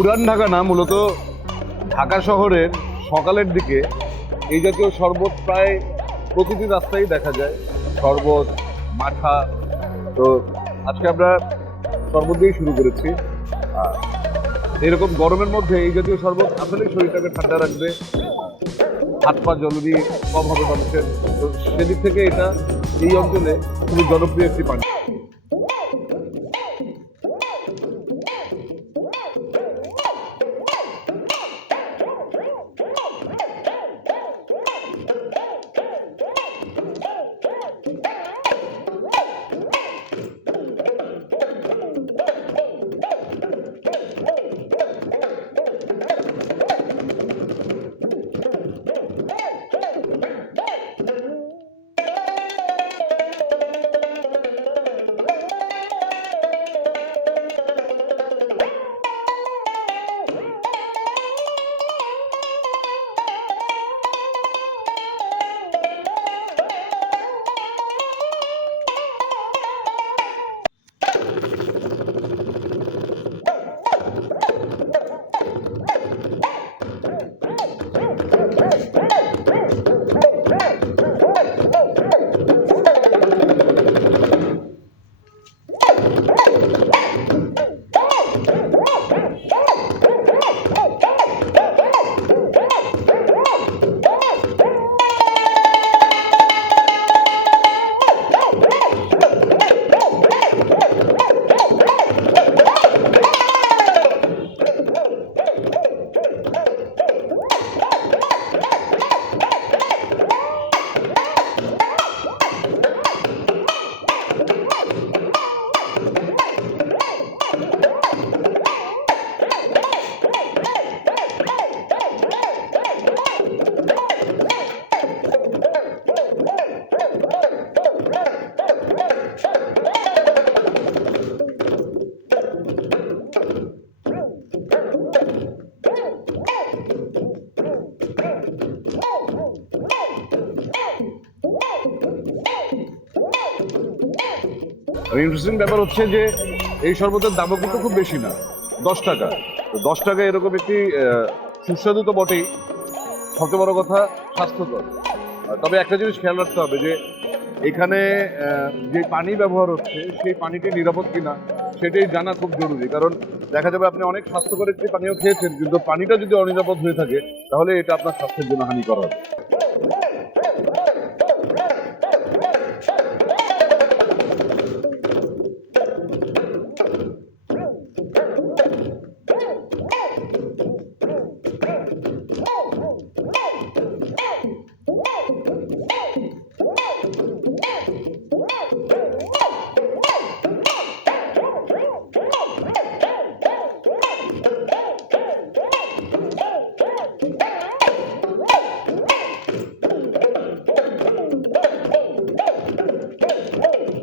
পুরান ঢাকা না, মূলত ঢাকা শহরের সকালের দিকে এই জাতীয় শরবত প্রায় প্রতিটি রাস্তায় দেখা যায়। শরবত, মাঠা। তো আজকে আমরা শরবত দিয়েই শুরু করেছি। এরকম গরমের মধ্যে এই জাতীয় শরবত আসলেই শরীরটাকে ঠান্ডা রাখবে, হাত পা জলদি কম হবে মানুষের। তো সেদিক থেকে এটা এই অঞ্চলে খুবই জনপ্রিয় একটি পানীয়। ইন্টারেস্টিং ব্যাপার হচ্ছে যে এই শরবতের দামও কিন্তু খুব বেশি না, 10 টাকা। তো 10 টাকা এরকম একটি সুস্বাদু তো বটেই, সবচেয়ে বড় কথা স্বাস্থ্যকর। তবে একটা জিনিস খেয়াল রাখতে হবে যে এখানে যে পানি ব্যবহার হচ্ছে সেই পানিটি নিরাপদ কিনা সেটাই জানা খুব জরুরি। কারণ দেখা যাবে আপনি অনেক স্বাস্থ্যকর একটি পানীয় খেয়েছেন, কিন্তু পানিটা যদি অনিরাপদ হয়ে থাকে তাহলে এটা আপনার স্বাস্থ্যের জন্য হানিকর হবে।